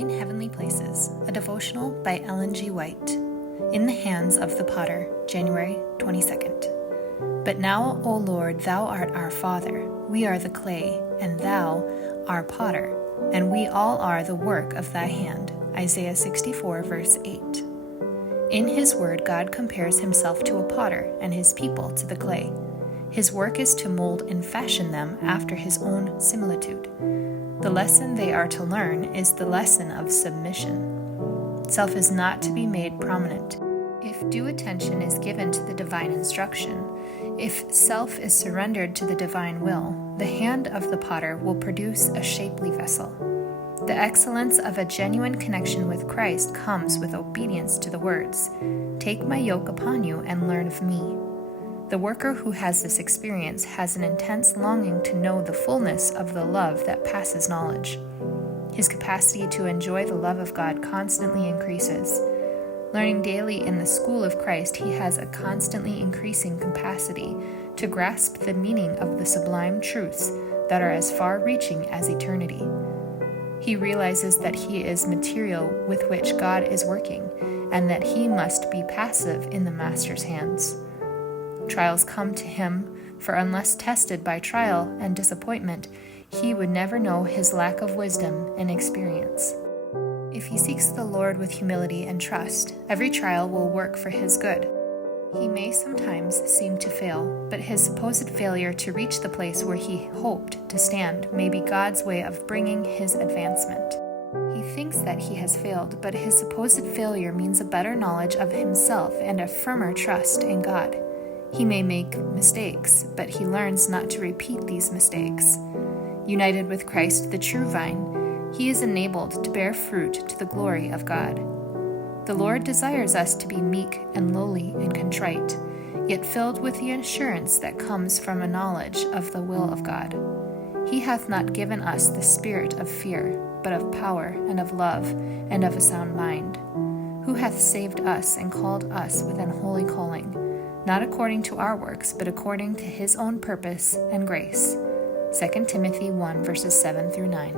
In Heavenly Places, a devotional by Ellen G. White. In the Hands of the Potter, January 22nd. But now, O Lord, thou art our Father, we are the clay, and thou, our potter, and we all are the work of thy hand. Isaiah 64, verse 8. In his word, God compares himself to a potter and his people to the clay. His work is to mold and fashion them after his own similitude. The lesson they are to learn is the lesson of submission. Self is not to be made prominent. If due attention is given to the divine instruction, if self is surrendered to the divine will, the hand of the potter will produce a shapely vessel. The excellence of a genuine connection with Christ comes with obedience to the words, "Take my yoke upon you and learn of me." The worker who has this experience has an intense longing to know the fullness of the love that passes knowledge. His capacity to enjoy the love of God constantly increases. Learning daily in the school of Christ, he has a constantly increasing capacity to grasp the meaning of the sublime truths that are as far-reaching as eternity. He realizes that he is material with which God is working, and that he must be passive in the Master's hands. Trials come to him, for unless tested by trial and disappointment, he would never know his lack of wisdom and experience. If he seeks the Lord with humility and trust, every trial will work for his good. He may sometimes seem to fail, but his supposed failure to reach the place where he hoped to stand may be God's way of bringing his advancement. He thinks that he has failed, but his supposed failure means a better knowledge of himself and a firmer trust in God. He may make mistakes, but he learns not to repeat these mistakes. United with Christ, the true vine, he is enabled to bear fruit to the glory of God. The Lord desires us to be meek and lowly and contrite, yet filled with the assurance that comes from a knowledge of the will of God. He hath not given us the spirit of fear, but of power and of love and of a sound mind. Who hath saved us and called us with an holy calling, not according to our works, but according to his own purpose and grace. 2 Timothy 1, verses 7 through 9.